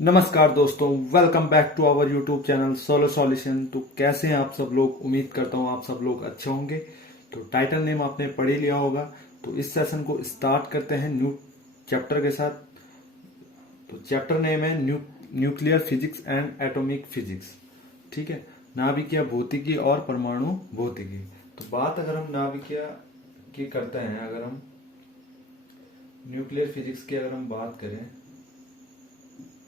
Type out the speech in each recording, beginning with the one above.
नमस्कार दोस्तों, welcome back to our YouTube channel solo solution. तो कैसे हैं आप सब लोग? उम्मीद करता हूं आप सब लोग अच्छे होंगे। तो टाइटल नेम आपने पढ़ ही लिया होगा। तो इस सेशन को स्टार्ट करते हैं न्यू चैप्टर के साथ। तो चैप्टर नेम है nuclear physics and atomic physics. ठीक है, नाभिकीय भौतिकी और परमाणु भौतिकी। तो बात अगर हम नाभिकीय की करते हैं, अगर हम न्यूक्लियर फिजिक्स की अगर हम बात करें,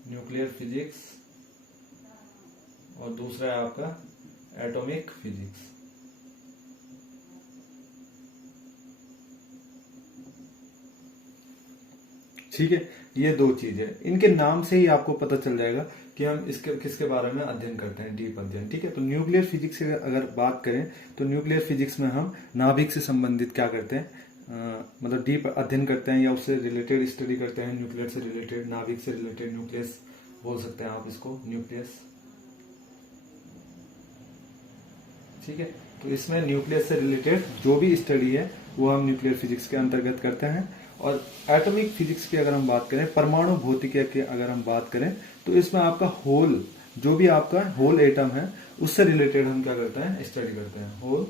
न्यूक्लियर फिजिक्स और दूसरा है आपका एटॉमिक फिजिक्स। ठीक है, ये दो चीज है। इनके नाम से ही आपको पता चल जाएगा कि हम इसके किसके बारे में अध्ययन करते हैं, डीप अध्ययन। ठीक है, तो न्यूक्लियर फिजिक्स की अगर बात करें तो न्यूक्लियर फिजिक्स में हम नाभिक से संबंधित क्या करते हैं, मतलब डीप अध्ययन करते हैं या उससे रिलेटेड स्टडी करते हैं। न्यूक्लियर से रिलेटेड, नाभिक से रिलेटेड, न्यूक्लियस बोल सकते हैं आप इसको, न्यूक्लियस। ठीक है, तो इसमें न्यूक्लियस से रिलेटेड जो भी स्टडी है वो हम न्यूक्लियर फिजिक्स के अंतर्गत करते हैं। और एटॉमिक फिजिक्स की अगर हम बात करें, परमाणु भौतिकी की अगर हम बात करें, तो इसमें आपका होल, जो भी आपका होल एटम है उससे रिलेटेड हम क्या करते हैं, स्टडी करते हैं। होल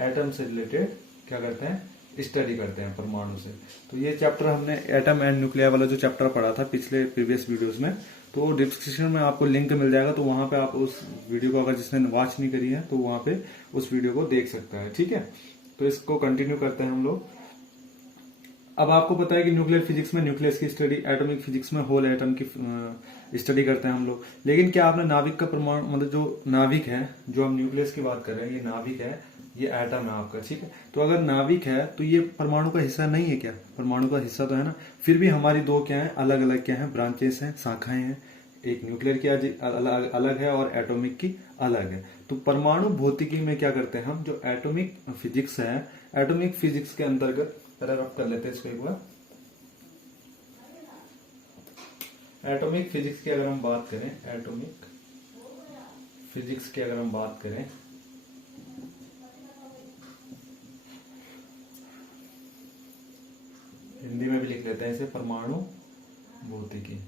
एटम से रिलेटेड क्या करते हैं, स्टडी करते हैं परमाणु से। तो ये चैप्टर हमने एटम एंड न्यूक्लियर वाला जो चैप्टर पढ़ा था पिछले प्रीवियस वीडियोस में, तो डिस्क्रिप्शन में आपको लिंक मिल जाएगा। तो वहां पे आप उस वीडियो को, अगर जिसने वॉच नहीं करी है तो वहां पे उस वीडियो को देख सकता है। ठीक है, तो इसको कंटिन्यू करते हैं हम लोग। अब आपको पता है कि न्यूक्लियर फिजिक्स में न्यूक्लियस की स्टडी, एटॉमिक फिजिक्स में होल एटम की स्टडी करते हैं हम लोग। लेकिन क्या आपने नाभिक का परमाणु, मतलब जो नाभिक है, जो हम न्यूक्लियस की बात कर रहे हैं, ये नाभिक है, ये एटम है आपका। ठीक है, तो अगर नाभिक है तो ये परमाणु का हिस्सा नहीं है क्या? परमाणु का हिस्सा तो है ना। फिर भी हमारी दो क्या है, अलग अलग क्या है, ब्रांचेस हैं, शाखाएं हैं। एक न्यूक्लियर की अलग अलग है और एटॉमिक की अलग है। तो परमाणु भौतिकी में क्या करते हैं हम, जो एटॉमिक फिजिक्स है, एटॉमिक फिजिक्स के अंतर्गत रब कर लेते हैं इसको एक बार। एटॉमिक फिजिक्स की अगर हम बात करें, एटॉमिक फिजिक्स की अगर हम बात करें, हिंदी में भी लिख लेते हैं इसे, परमाणु भौतिकी।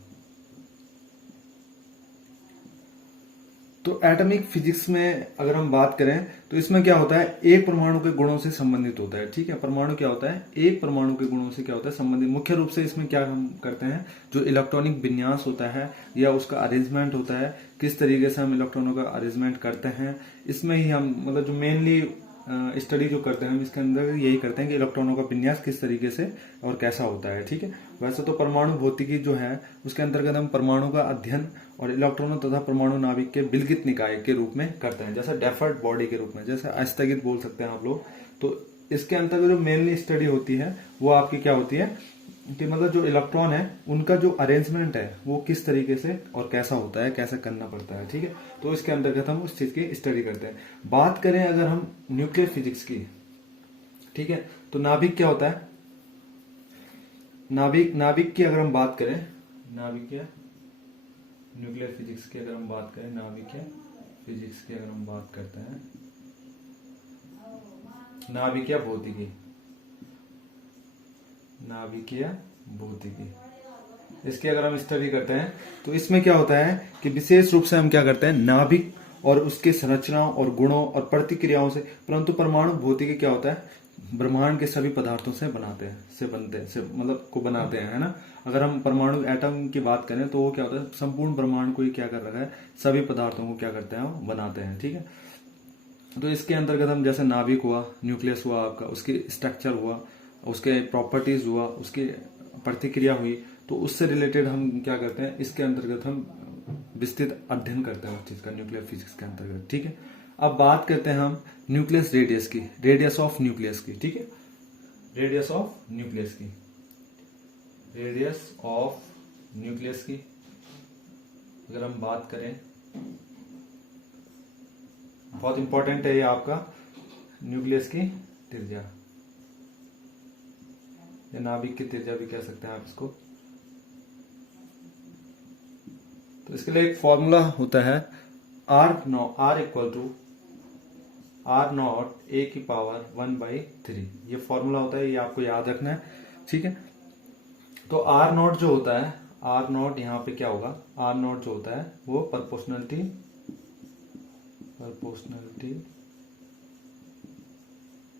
तो एटॉमिक फिजिक्स में अगर हम बात करें तो इसमें क्या होता है, एक परमाणु के गुणों से संबंधित होता है। ठीक है, परमाणु क्या होता है, एक परमाणु के गुणों से क्या होता है, संबंधित। मुख्य रूप से इसमें क्या हम करते हैं, जो इलेक्ट्रॉनिक विन्यास होता है या उसका अरेंजमेंट होता है, किस तरीके से हम इलेक्ट्रॉनों का अरेंजमेंट करते हैं, इसमें ही हम, मतलब जो मेनली स्टडी जो करते हैं हम इसके अंदर यही करते हैं कि इलेक्ट्रॉनों का विन्यास किस तरीके से और कैसा होता है। ठीक है, वैसे तो परमाणु भौतिकी जो है उसके अंतर्गत हम परमाणु का अध्ययन और इलेक्ट्रॉनों तथा परमाणु नाभिक के विलगित निकाय के रूप में करते हैं, जैसे डेफर्ड बॉडी के रूप में, जैसे अस्थगित बोल सकते हैं आप लोग। तो इसके अंतर्गत जो मेनली स्टडी होती है वो आपकी क्या होती है कि मतलब जो इलेक्ट्रॉन है उनका जो अरेंजमेंट है वो किस तरीके से और कैसा होता है, कैसे करना पड़ता है। ठीक है, तो इसके अंतर्गत हम उस चीज की स्टडी करते हैं। बात करें अगर हम न्यूक्लियर फिजिक्स की, ठीक है, तो नाभिक क्या होता है, नाभिक नाभिक की अगर हम बात करें, नाभिकीय न्यूक्लियर फिजिक्स की अगर हम बात करें, नाभिकीय फिजिक्स की अगर हम बात करते हैं, नाभिकीय भौतिकी, नाभिकीय भौतिकी, इसकी अगर हम स्टडी करते हैं तो इसमें क्या होता है कि विशेष रूप से हम क्या करते हैं, नाभिक और उसके संरचनाओं और गुणों और प्रतिक्रियाओं से, परंतु परमाणु भौतिकी क्या होता है, ब्रह्मांड के सभी पदार्थों से बनाते हैं, से बनते हैं, से मतलब को बनाते हैं, है ना। अगर हम परमाणु एटम की बात करें तो वो क्या होता है, संपूर्ण ब्रह्मांड को ही क्या कर रखा है, सभी पदार्थों को क्या करते हैं, वो बनाते हैं। ठीक है, तो इसके अंतर्गत हम जैसे नाभिक हुआ, न्यूक्लियस हुआ आपका, उसकी स्ट्रक्चर हुआ, उसके प्रॉपर्टीज हुआ, उसकी प्रतिक्रिया हुई, तो उससे रिलेटेड हम क्या करते हैं, इसके अंतर्गत हम विस्तृत अध्ययन करते हैं उस चीज का, न्यूक्लियर फिजिक्स के अंतर्गत। ठीक है, अब बात करते हैं हम न्यूक्लियस रेडियस की, रेडियस ऑफ न्यूक्लियस की। ठीक है, रेडियस ऑफ न्यूक्लियस की, रेडियस ऑफ न्यूक्लियस की अगर हम बात करें, बहुत इंपॉर्टेंट है ये आपका, न्यूक्लियस की त्रिज्या, या नाभिक की त्रिज्या भी कह सकते हैं आप इसको। तो इसके लिए एक फॉर्मूला होता है, R equal to R naught A की पावर 1/3। ये फॉर्मूला होता है, ये आपको याद रखना है। ठीक है, तो आर नॉट जो होता है, आर नॉट यहाँ पे क्या होगा, आर नॉट जो होता है वो प्रोपोर्शनलिटी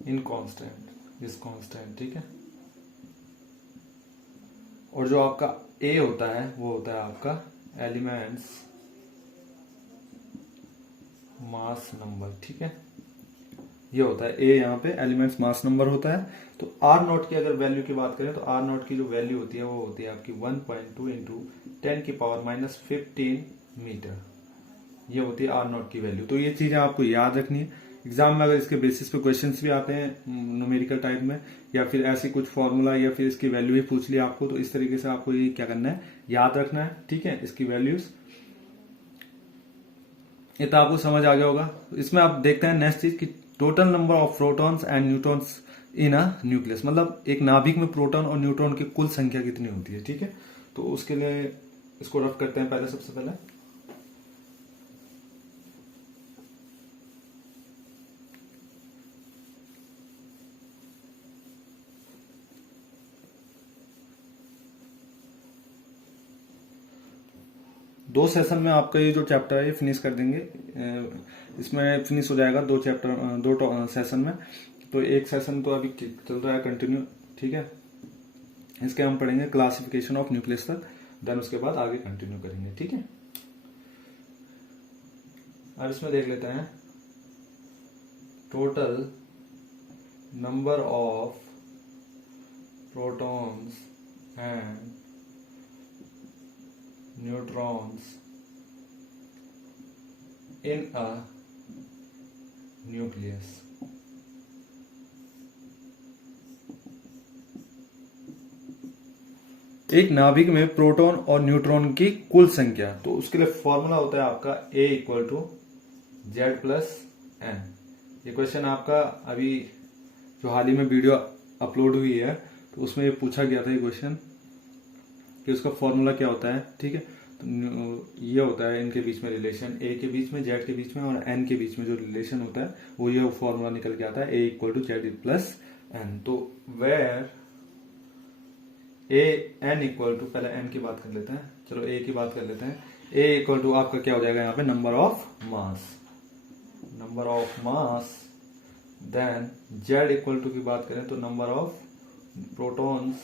इन कांस्टेंट, इस कांस्टेंट, ठीक है। और जो आपका ए होता है वो होता है आपका एलिमेंट्स मास नंबर, ठीक है। ये होता है ए, यहाँ पे एलिमेंट्स मास नंबर होता है। तो आर नॉट की अगर वैल्यू की बात करें तो आर नॉट की जो वैल्यू होती है वो होती है आपकी 1.2 इंटू 10⁻⁻15 मीटर। ये होती है आर नॉट की वैल्यू। तो ये चीजें आपको याद रखनी है। एग्जाम में अगर इसके बेसिस पे क्वेश्चंस भी आते हैं न्यूमेरिकल टाइप में, या फिर ऐसी कुछ फॉर्मूला या फिर इसकी वैल्यू ही पूछ लिया आपको, तो इस तरीके से आपको ये क्या करना है, याद रखना है, ठीक है, इसकी वैल्यूज। ये तो आपको समझ आ गया होगा। इसमें आप देखते हैं नेक्स्ट चीज की total number of protons and neutrons in a nucleus, मतलब एक नाभिक में प्रोटॉन और न्यूट्रॉन की कुल संख्या कितनी होती है, ठीक है। तो उसके लिए इसको रफ करते हैं पहले, सबसे पहले दो सेशन में आपका ये जो चैप्टर है ये फिनिश कर देंगे। इसमें फिनिश हो जाएगा दो चैप्टर, दो सेशन में। तो एक सेशन तो अभी चल रहा है कंटिन्यू, ठीक है। इसके हम पढ़ेंगे क्लासिफिकेशन ऑफ न्यूक्लियस तक, देन उसके बाद आगे कंटिन्यू करेंगे, ठीक है। अब इसमें देख लेते हैं total number of protons and neutrons in a nucleus. एक नाभिक में प्रोटॉन और न्यूट्रॉन की कुल संख्या, तो उसके लिए फॉर्मूला होता है आपका A equal to Z plus N. ये क्वेश्चन आपका अभी जो हाल ही में वीडियो अपलोड हुई है तो उसमें ये पूछा गया था ये क्वेश्चन कि उसका फॉर्मूला क्या होता है, ठीक है। तो ये होता है इनके बीच में रिलेशन, ए के बीच में, जेड के बीच में और एन के बीच में जो रिलेशन होता है वो ये फॉर्मूला निकल के आता है A equal to Z plus N. तो where A N equal to, पहले एन की बात कर लेते हैं, चलो ए की बात कर लेते हैं। ए इक्वल टू आपका क्या हो जाएगा यहाँ पे number of mass, then Z equal to की बात करें तो नंबर ऑफ प्रोटॉन्स,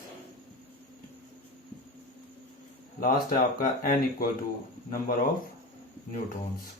लास्ट है आपका n equal to number of neutrons.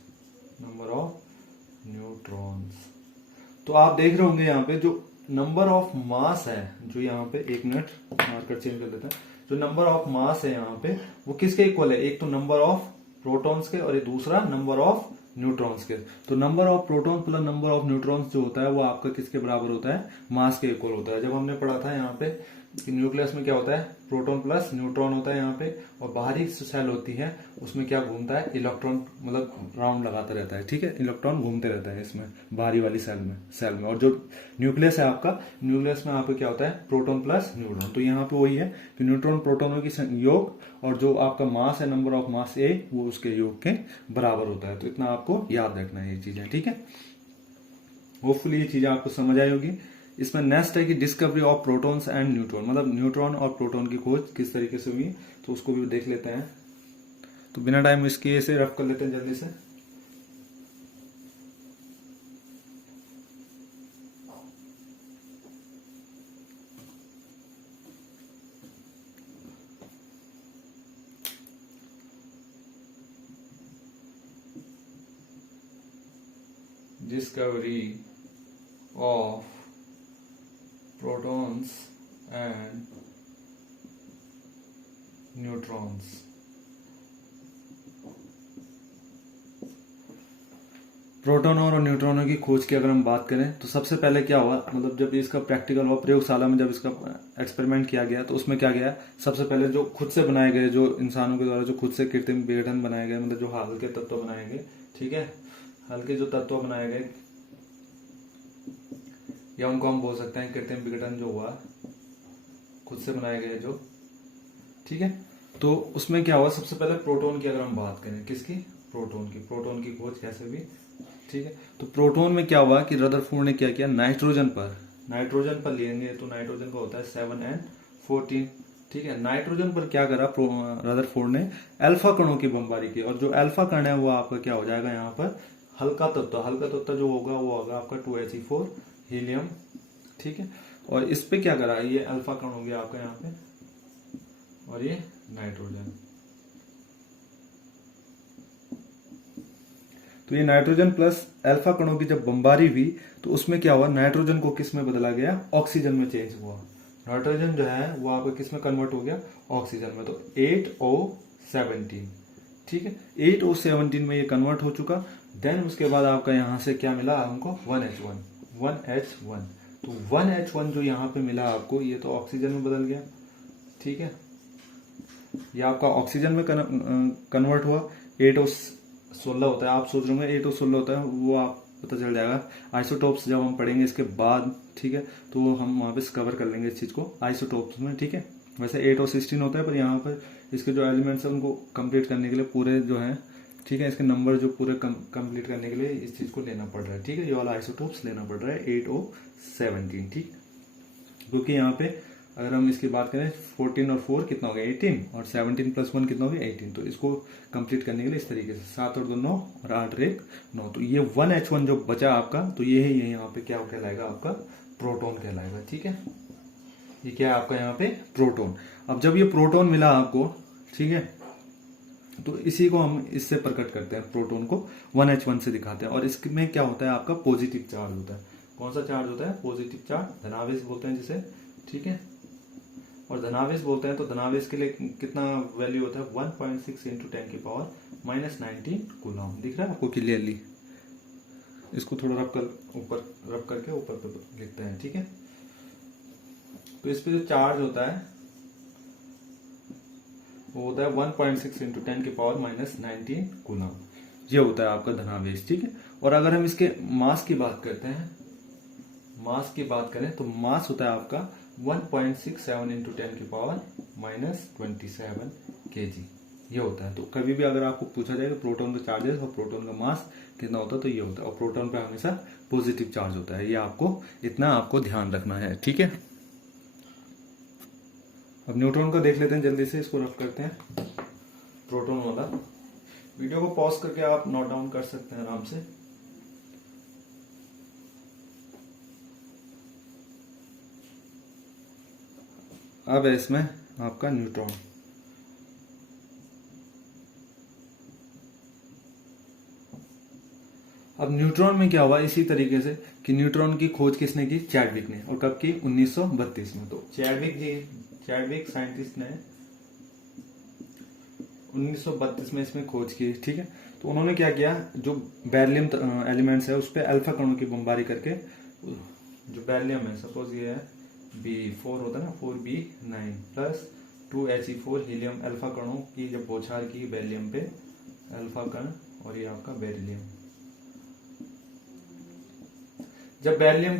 तो आप देख रहे होंगे यहाँ पे जो नंबर ऑफ मास है, जो यहाँ पे, एक मिनट मार्कर चेंज कर देते हैं, जो नंबर ऑफ मास है यहाँ पे वो किसके इक्वल है, एक तो नंबर ऑफ प्रोटॉन्स के और एक दूसरा नंबर ऑफ न्यूट्रॉन्स के। तो number of proton plus number of neutrons जो होता है वो आपका किसके बराबर होता है, मास के इक्वल होता है। जब हमने पढ़ा था यहाँ पे कि न्यूक्लियस में क्या होता है, प्रोटॉन प्लस न्यूट्रॉन होता है यहाँ पे, और बाहरी सेल होती है उसमें क्या घूमता है, इलेक्ट्रॉन, मतलब राउंड लगाता रहता है, ठीक है, इलेक्ट्रॉन घूमते रहता है इसमें बाहरी वाली सेल में। और जो न्यूक्लियस है आपका, न्यूक्लियस में आपका क्या होता है, प्रोटॉन प्लस न्यूट्रॉन। तो यहाँ पे वही है कि न्यूट्रॉन प्रोटॉनों की योग और जो आपका मास है, नंबर ऑफ मास ए, वो उसके योग के बराबर होता है। तो इतना आपको याद रखना है ये चीजें, ठीक है। होपफुली ये चीजें आपको समझ आई होगी। इसमें नेक्स्ट है कि discovery of protons and neutron, मतलब न्यूट्रॉन और प्रोटॉन की खोज किस तरीके से हुई, तो उसको भी देख लेते हैं। तो बिना टाइम इसकी ऐसे रफ कर लेते हैं जल्दी से। Discovery of protons and neutrons. Proton और न्यूट्रॉनों की खोज की अगर हम बात करें तो सबसे पहले क्या हुआ, मतलब जब इसका प्रैक्टिकल और प्रयोगशाला में जब इसका एक्सपेरिमेंट किया गया तो उसमें क्या गया, सबसे पहले जो खुद से बनाए गए, जो इंसानों के द्वारा जो खुद से कृत्रिम विघटन बनाए गए, मतलब जो हल्के तत्व बनाए गए, ठीक है, हल्के जो तत्व बनाए गए, या उनको हम बोल सकते हैं कृत्रिम विघटन जो हुआ, खुद से बनाए गए जो, ठीक है। तो उसमें क्या हुआ, सबसे पहले प्रोटॉन की अगर हम बात करें, किसकी, प्रोटॉन की खोज कैसे हुई, ठीक है। तो प्रोटॉन में क्या हुआ कि रदरफोर्ड ने क्या किया, नाइट्रोजन पर लेंगे तो नाइट्रोजन का होता है 7n14, ठीक है। नाइट्रोजन पर क्या करा रदरफोर्ड ने, अल्फा कणों की बमबारी की, और जो अल्फा कण है वो आपका क्या हो जाएगा यहाँ पर हल्का तत्व जो होगा वो होगा आपका 2He4 हीलियम, ठीक है। और इस पे क्या करा, ये अल्फा कण हो गया आपका यहाँ पे, और ये नाइट्रोजन। तो ये नाइट्रोजन प्लस अल्फा कणों की जब बमबारी हुई तो उसमें क्या हुआ, नाइट्रोजन को किस में बदला गया, ऑक्सीजन में चेंज हुआ। नाइट्रोजन जो है वो आपका किस में कन्वर्ट हो गया, ऑक्सीजन में। तो 8O17, ठीक है, 8O17 में ये कन्वर्ट हो चुका। देन उसके बाद आपका यहां से क्या मिला हमको, 1H1। तो 1H1 जो यहाँ पे मिला आपको, ये तो ऑक्सीजन में बदल गया, ठीक है। ये आपका ऑक्सीजन में कन्वर्ट हुआ। 8O16 होता है, आप सोच रहे होंगे 8O16 होता है, वो आप पता चल जाएगा आइसोटोप्स जब हम पढ़ेंगे इसके बाद, ठीक है। तो हम वहां पे कवर कर लेंगे इस चीज को आइसोटोप्स में, ठीक है। वैसे 8O16 होता है, पर यहाँ पर इसके जो एलिमेंट्स है उनको कंप्लीट करने के लिए पूरे जो है, ठीक है, इसके नंबर जो पूरे कंप्लीट करने के लिए इस चीज को लेना पड़ रहा है, ठीक है। ये वाला आइसोटोप्स लेना पड़ रहा है 8O17, ठीक। क्योंकि यहाँ पे अगर हम इसकी बात करें 14 और 4 कितना हो गया 18, और 17 प्लस 1 कितना हो गया 18। तो इसको कंप्लीट करने के लिए इस तरीके से 7 और 2 9 और 8 और 1 9। तो ये 1H1 जो बचा आपका, तो ये है, ये यहाँ पे क्या कहलाएगा आपका, प्रोटॉन कहलाएगा, ठीक है। ये क्या है आपका यहाँ पे प्रोटॉन। अब जब ये प्रोटॉन मिला आपको, ठीक है, तो इसी को हम इससे प्रकट करते हैं, प्रोटॉन को 1H1 से दिखाते हैं। और इसमें क्या होता है आपका पॉजिटिव चार्ज होता है। कौन सा चार्ज होता है, पॉजिटिव चार्ज, धनावेश बोलते हैं जिसे, ठीक है। और धनावेश बोलते हैं तो धनावेश के लिए कितना वैल्यू होता है, 1.6 इंटू 10 की पावर -19 कूलम। दिख रहा है आपको क्लियरली, इसको थोड़ा रब करके ऊपर पे लिखते हैं, ठीक है। तो इस पे जो चार्ज होता है वो होता है 1.6 इंटू 10 की पावर -19 कूलम। ये होता है आपका धनावेश, ठीक है। और अगर हम इसके मास की बात करते हैं, मास की बात करें तो मास होता है आपका 1.67 इंटू 10 की पावर -27 kg, ये होता है। तो कभी भी अगर आपको पूछा जाए कि प्रोटॉन का चार्जेस और प्रोटॉन का मास कितना होता है, तो ये होता है। और प्रोटॉन पे हमेशा पॉजिटिव चार्ज होता है, ये आपको इतना आपको ध्यान रखना है, ठीक है। अब न्यूट्रॉन को देख लेते हैं जल्दी से, इसको रफ करते हैं, प्रोटॉन वाला। वीडियो को पॉज करके आप नोट डाउन कर सकते हैं आराम से। अब है इसमें आपका न्यूट्रॉन। अब न्यूट्रॉन में क्या हुआ, इसी तरीके से कि न्यूट्रॉन की खोज किसने की, चैडविक ने, और कब की, 1932 में। तो चैडविक साइंटिस्ट ने 1932 में इसमें खोज की, ठीक है। तो उन्होंने क्या किया, जो बेरिलियम एलिमेंट्स है उस पर अल्फा कणों की बमबारी करके, जो बेरिलियम है, सपोज ये है B4 होता है ना, 4B9 plus 2He4 helium, alpha कणों की जब बौछार की बेरिलियम पे, अल्फा कण, और ये आपका बेरिलियम। जब बेरिलियम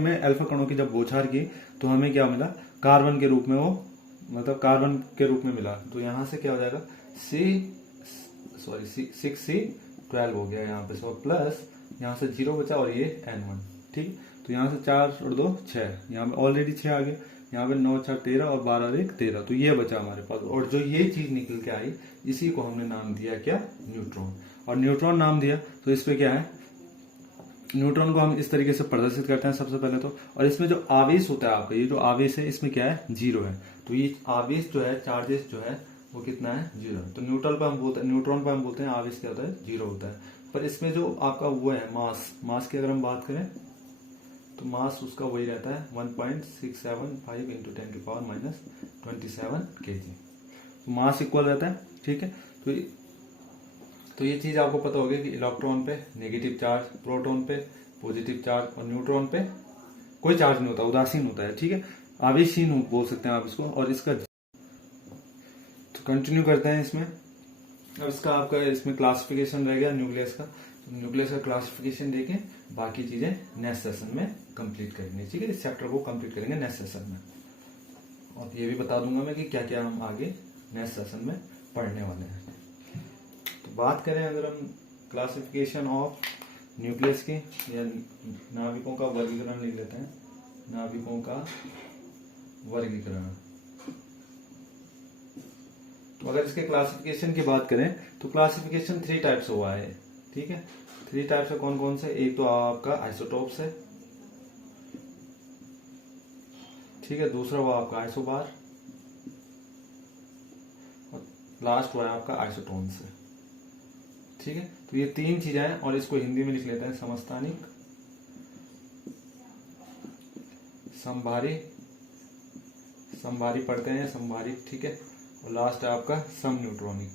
में अल्फा कणों की जब बौछार की तो हमें क्या मिला, कार्बन के रूप में, वो मतलब कार्बन के रूप में मिला। तो यहां से क्या हो जाएगा, 6C12 हो गया यहाँ पे, सो प्लस यहाँ से 0 बचा और ये N1, ठीक। तो यहाँ से 4 और 2 6, यहाँ पे ऑलरेडी 6 आ गया, यहाँ पे 9 4 13 और 12 और 1 13। तो ये बचा हमारे पास, और जो ये चीज निकल के आई इसी को हमने नाम दिया क्या, न्यूट्रॉन। और न्यूट्रॉन नाम दिया तो इस पे क्या है, न्यूट्रॉन को हम इस तरीके से प्रदर्शित करते हैं सबसे पहले तो। और इसमें जो आवेश होता है आपका, ये जो आवेश है इसमें क्या है, 0 है। तो ये आवेश जो है, चार्जेस जो है वो कितना है, 0। तो न्यूट्रॉन पे हम बोलते हैं आवेश क्या होता है, 0 होता है। पर इसमें जो आपका वो है मास की अगर हम बात करें तो मास उसका वही रहता है 1.675 इंटू 10 की पावर -27 kg। तो मास इक्वल रहता है, ठीक है। तो ये चीज आपको पता होगी कि इलेक्ट्रॉन पे नेगेटिव चार्ज, प्रोटॉन पे पॉजिटिव चार्ज, और न्यूट्रॉन पे कोई चार्ज नहीं होता, उदासीन होता है, ठीक है, आवेशहीन बोल सकते हैं आप इसको। और इसका तो कंटिन्यू करते हैं इसमें। अब इसका आपका इसमें क्लासिफिकेशन रह गया न्यूक्लियस का। तो न्यूक्लियस का क्लासिफिकेशन देके बाकी चीजें नेक्स्ट सेशन में कंप्लीट करेंगे, ठीक है। इस चैप्टर को कंप्लीट करेंगे नेक्स्ट सेशन में। और ये भी बता दूंगा मैं कि क्या क्या हम आगे नेक्स्ट सेशन में पढ़ने वाले हैं। तो बात करें अगर हम क्लासिफिकेशन ऑफ न्यूक्लियस की, या नाविकों का वर्गीकरण लिख लेते हैं, नाविकों का वर्गीकरण। तो अगर इसके क्लासिफिकेशन की बात करें तो क्लासिफिकेशन 3 टाइप्स हुआ है, ठीक है। 3 टाइप्स है कौन कौन से? एक तो आपका आइसोटोप्स है, ठीक है, दूसरा हुआ आपका आइसोबार, और लास्ट हुआ है आपका आइसोटोन्स है, ठीक है। तो ये 3 चीजें हैं और इसको हिंदी में लिख लेते हैं समस्थानिक, संभारी पढ़ते हैं संभारिक, ठीक है, और लास्ट है आपका सम न्यूट्रॉनिक।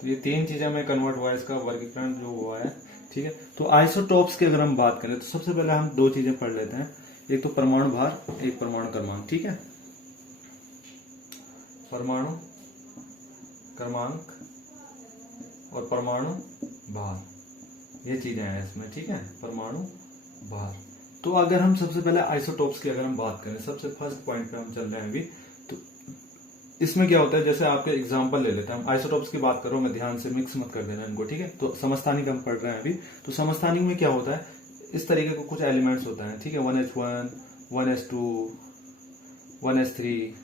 तो ये 3 चीजें में कन्वर्ट हुआ है इसका वर्गीकरण जो हुआ है, ठीक है। तो आइसोटोप्स की अगर हम बात करें तो सबसे पहले हम 2 चीजें पढ़ लेते हैं, एक तो परमाणु भार, एक परमाणु क्रमांक, ठीक है। परमाणु क्रमांक और परमाणु भार, ये चीजें हैं इसमें, ठीक है, परमाणु भार। तो अगर हम सबसे पहले आइसोटोप्स की अगर हम बात करें, सबसे फर्स्ट पॉइंट पे हम चल रहे हैं अभी, तो इसमें क्या होता है, जैसे आपके एग्जांपल ले लेते हैं हम, आइसोटोप्स की बात करो, मैं ध्यान से मिक्स मत कर देना इनको, ठीक है। तो समस्थानिक हम पढ़ रहे हैं अभी। तो समस्थानिक में क्या होता है, इस तरीके को कुछ एलिमेंट्स होता है, ठीक है, 1s1, 1s2, 1s3,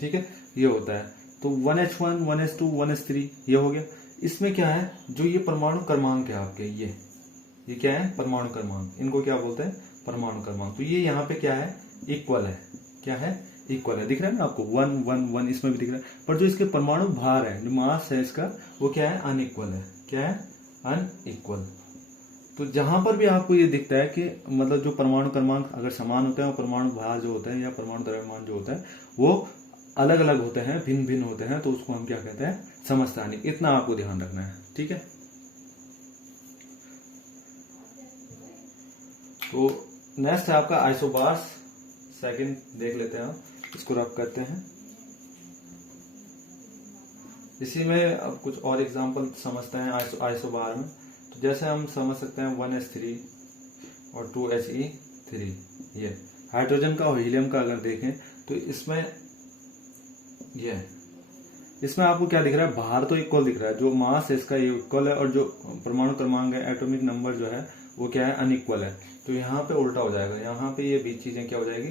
ठीक है, ये होता है। तो 1h1, 1s2, 1s3 ये हो गया। इसमें क्या है, जो ये परमाणु क्रमांक है आपके, ये क्या है, परमाणु क्रमांक, इनको क्या बोलते हैं, परमाणु क्रमांक। तो ये यहाँ पे क्या है, इक्वल है, क्या है, इक्वल है, दिख रहा है ना आपको, 1 1 1 इसमें भी दिख रहा है। पर जो इसके परमाणु भार है, जो मास है इसका, वो क्या है, अनइक्वल है, क्या है, अनइक्वल। तो जहां पर भी आपको ये दिखता है कि मतलब जो परमाणु क्रमांक अगर समान होते हैं और परमाणु भार जो होते हैं या परमाणु द्रव्यमान जो होता है वो अलग अलग होते हैं, भिन्न भिन्न होते हैं, तो उसको हम क्या कहते हैं, समस्थानिक। इतना आपको ध्यान रखना है, ठीक है। तो नेक्स्ट है आपका आइसोबार्स, सेकंड देख लेते हैं, इसको रब करते हैं। इसी में अब कुछ और एग्जांपल समझते हैं आइसोबार में। तो जैसे हम समझ सकते हैं 1s3 और 2he3, ये हाइड्रोजन का और हीलियम का अगर देखें तो इसमें आपको क्या दिख रहा है, भार तो इक्वल दिख रहा है, जो मास है इसका ये इक्वल है, और जो परमाणु क्रमांक है, एटॉमिक नंबर जो है वो क्या है, अनइक्वल है। तो यहाँ पे उल्टा हो जाएगा, यहाँ पे ये बीच चीजें क्या हो जाएगी,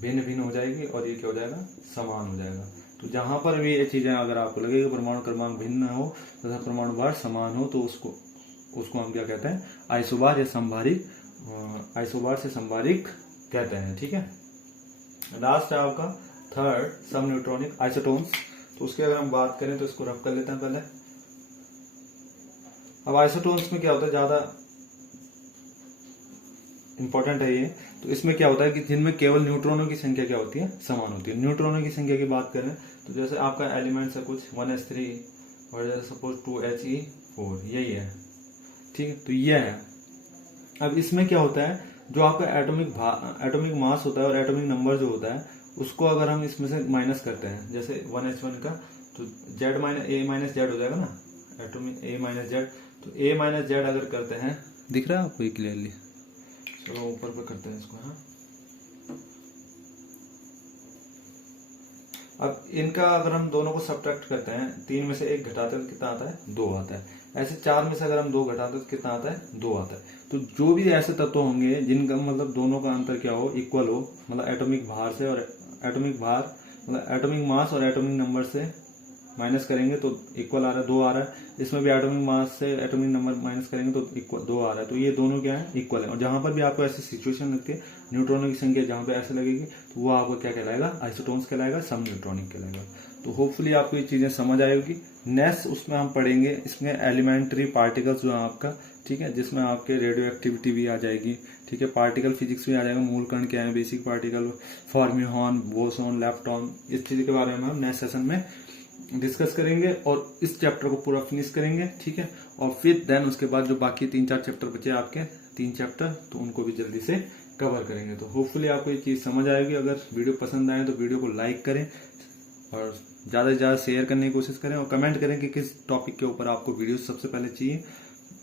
भिन्न भिन्न हो जाएगी, और ये क्या हो जाएगा, समान हो जाएगा। तो जहां पर भी ये चीजें अगर आपको लगेगी परमाणु क्रमांक भिन्न हो तथा परमाणु भार समान हो, तो उसको हम क्या कहते हैं, आइसोबार या संभारिक, आइसोबार से संभारिक कहते हैं, ठीक है। लास्ट है आपका थर्ड सम न्यूट्रॉनिक आइसोटोन्स। तो उसकी अगर हम बात करें तो इसको रब कर लेते हैं पहले। अब आइसोटोन्स में क्या होता है, ज्यादा इंपॉर्टेंट है ये। तो इसमें क्या होता है कि जिनमें केवल न्यूट्रॉनों की संख्या क्या होती है, समान होती है। न्यूट्रॉनों की संख्या की बात करें तो जैसे आपका एलिमेंट्स है कुछ 1s3 और जैसे सपोज 2he4, यही है, ठीक है। तो ये है। अब इसमें क्या होता है, जो आपका एटॉमिक मास होता है और एटॉमिक नंबर जो होता है, उसको अगर हम इसमें से माइनस करते हैं, जैसे 1h1 का तो a माइनस जेड हो जाएगा ना, एटॉमिक a माइनस जेड। तो a माइनस जेड अगर करते हैं, दिख रहा है आपको क्लियरली, चलो ऊपर पे करते हैं इसको। हाँ, अब इनका अगर हम दोनों को सब्ट्रैक्ट करते हैं, 3 में से 1 घटाते हैं कितना आता है, 2 आता है। ऐसे 4 में से अगर हम 2 घटाते हैं तो कितना आता है, 2 आता है। तो जो भी ऐसे तत्व होंगे जिनका मतलब दोनों का अंतर क्या हो, इक्वल हो, मतलब एटॉमिक भार से और एटॉमिक भार मतलब एटॉमिक मास और एटॉमिक नंबर से माइनस करेंगे तो इक्वल आ रहा है, 2 आ रहा है। इसमें भी एटॉमिक मास से एटॉमिक नंबर माइनस करेंगे तो इक्वल 2 आ रहा है। तो ये दोनों क्या है, इक्वल है। और जहां पर भी आपको ऐसी सिचुएशन लगती है, न्यूट्रॉनों की संख्या जहां पे ऐसे लगेगी, तो वो आपको क्या कहलाएगा, आइसोटोन्स कहलाएगा, सम न्यूट्रॉनिक कहलाएगा। तो होपफुली आपको ये चीजें समझ आएगी। नेक्स्ट उसमें हम पढ़ेंगे इसमें एलिमेंट्री पार्टिकल्स जो है आपका, ठीक है, जिसमें आपके रेडियो एक्टिविटी भी आ जाएगी, ठीक है, पार्टिकल फिजिक्स भी आ जाएगा, मूल कण क्या है, बेसिक पार्टिकल, फॉर्म्यूहॉन, बोसोन, लेप्टॉन, इस चीज के बारे में हम नेक्स्ट सेशन में डिस्कस करेंगे और इस चैप्टर को पूरा फिनिश करेंगे, ठीक है। और फिर देन उसके बाद जो बाकी 3-4 चैप्टर बचे आपके, 3 चैप्टर, तो उनको भी जल्दी से कवर करेंगे। तो होपफुली आपको ये चीज समझ आएगी। अगर वीडियो पसंद आए तो वीडियो को लाइक करें और ज्यादा से ज्यादा शेयर करने की कोशिश करें, और कमेंट करें कि किस टॉपिक के ऊपर आपको वीडियो सबसे पहले चाहिए,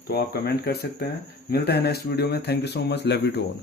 तो आप कमेंट कर सकते हैं। मिलता है नेक्स्ट वीडियो में। Thank you so much, love you to all.